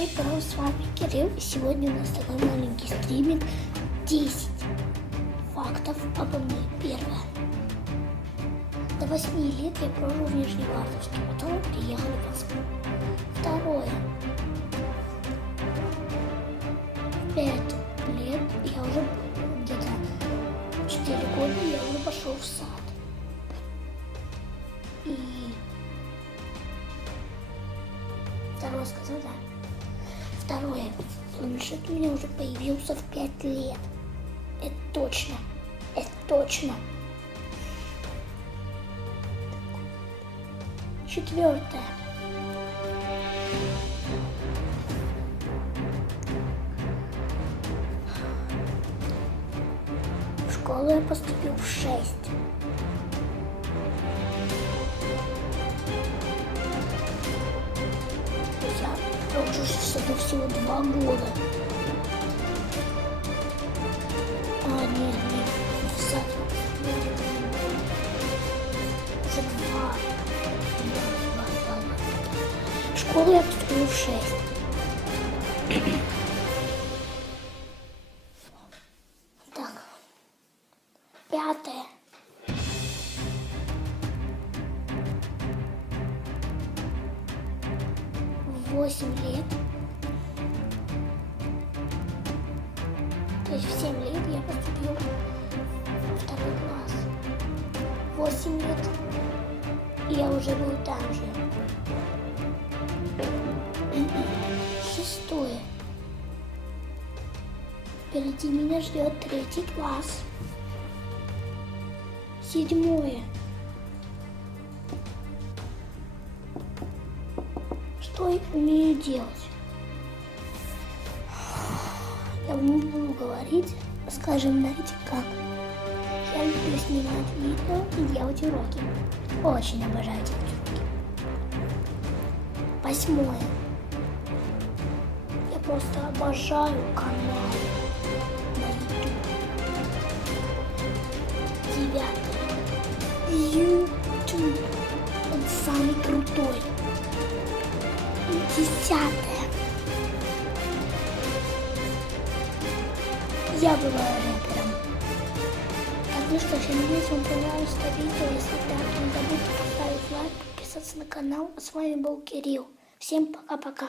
Хай, бро, с вами Кирилл. И сегодня у нас такой маленький стриминг. 10 фактов обо мне. Первое. До 8 лет я прожил в Нижневартовске, потом приехал в Москву. Второе. В 5 лет я уже где-то 4 года я уже пошел в сад. И Второе сказал, да. Второе. Планшет у меня уже появился в 5 лет. Это точно. Это точно. Четвертое. В школу я поступил в 6. Макс это всего два года. А, нет, нет, за, за два. Два, два, два. Школу я поступил в шесть. Так. Пятое. Восемь лет. То есть в семь лет я поступил во второй класс. Восемь лет. И я уже был там же. Шестое. Впереди меня ждет третий класс. Седьмое. Что я умею делать? Я буду говорить, скажем, знаете как. Я люблю снимать видео и делать уроки. Очень обожаю делать уроки. Восьмое. Я просто обожаю канал на YouTube. Девятое. YouTube. Он самый крутой. Десятое. Я была рэпером. Так, ну что ж, я надеюсь, вам понравилось это видео. Если так, не забудьте поставить лайк, подписаться на канал. А с вами был Кирилл. Всем пока-пока.